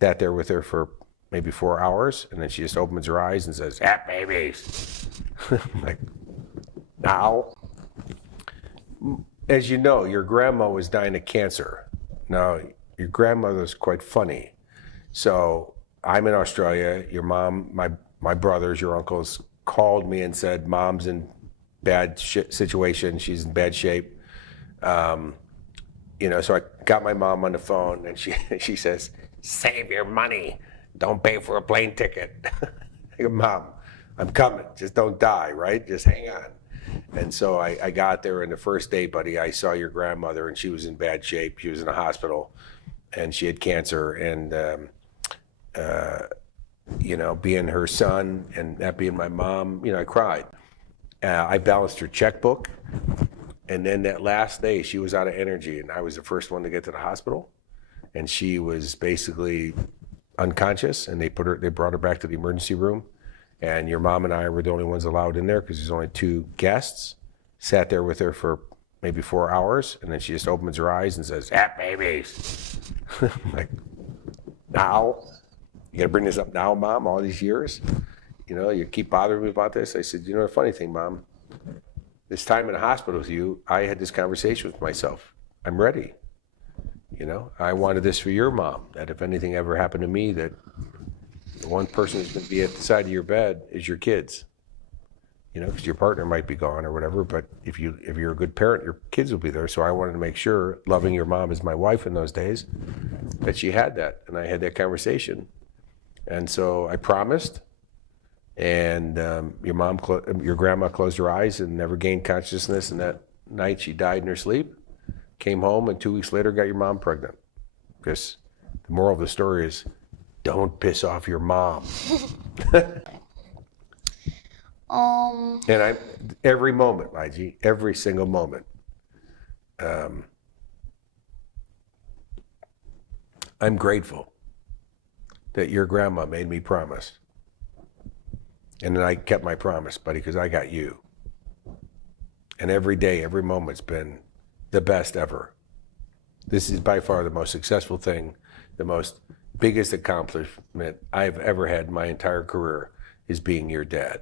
sat there with her for maybe 4 hours, and then she just opens her eyes and says, "Have babies." I'm like, now? As you know, your grandma was dying of cancer. Now, your grandmother's quite funny. So I'm in Australia. Your mom, my brothers, your uncles called me and said, Mom's in bad situation. She's in bad shape. So I got my mom on the phone, and she says, "Save your money. Don't pay for a plane ticket." I go, "Mom, I'm coming. Just don't die, right? Just hang on." And so I got there, and the first day, buddy, I saw your grandmother, and she was in bad shape. She was in a hospital, and she had cancer. And, being her son and that being my mom, I cried. I balanced her checkbook. And then that last day, she was out of energy, and I was the first one to get to the hospital. And she was basically unconscious, and they brought her back to the emergency room. And your mom and I were the only ones allowed in there because there's only 2 guests. Sat there with her for maybe 4 hours, and then she just opens her eyes and says, "Have babies." I'm like, now? You gotta bring this up now, Mom, all these years? You keep bothering me about this? I said, the funny thing, Mom, this time in the hospital with you, I had this conversation with myself. I'm ready. I wanted this for your mom, that if anything ever happened to me, that the one person who's going to be at the side of your bed is your kids. Because your partner might be gone or whatever, but if you're a good parent, your kids will be there. So I wanted to make sure, loving your mom as my wife in those days, that she had that, and I had that conversation. And so I promised, and your grandma closed her eyes and never gained consciousness, and that night she died in her sleep, came home, and 2 weeks later got your mom pregnant. Because the moral of the story is, don't piss off your mom. And every moment, Lige, every single moment, I'm grateful that your grandma made me promise. And then I kept my promise, buddy, because I got you. And every day, every moment's been the best ever. This is by far the most successful thing, the most biggest accomplishment I've ever had in my entire career is being your dad.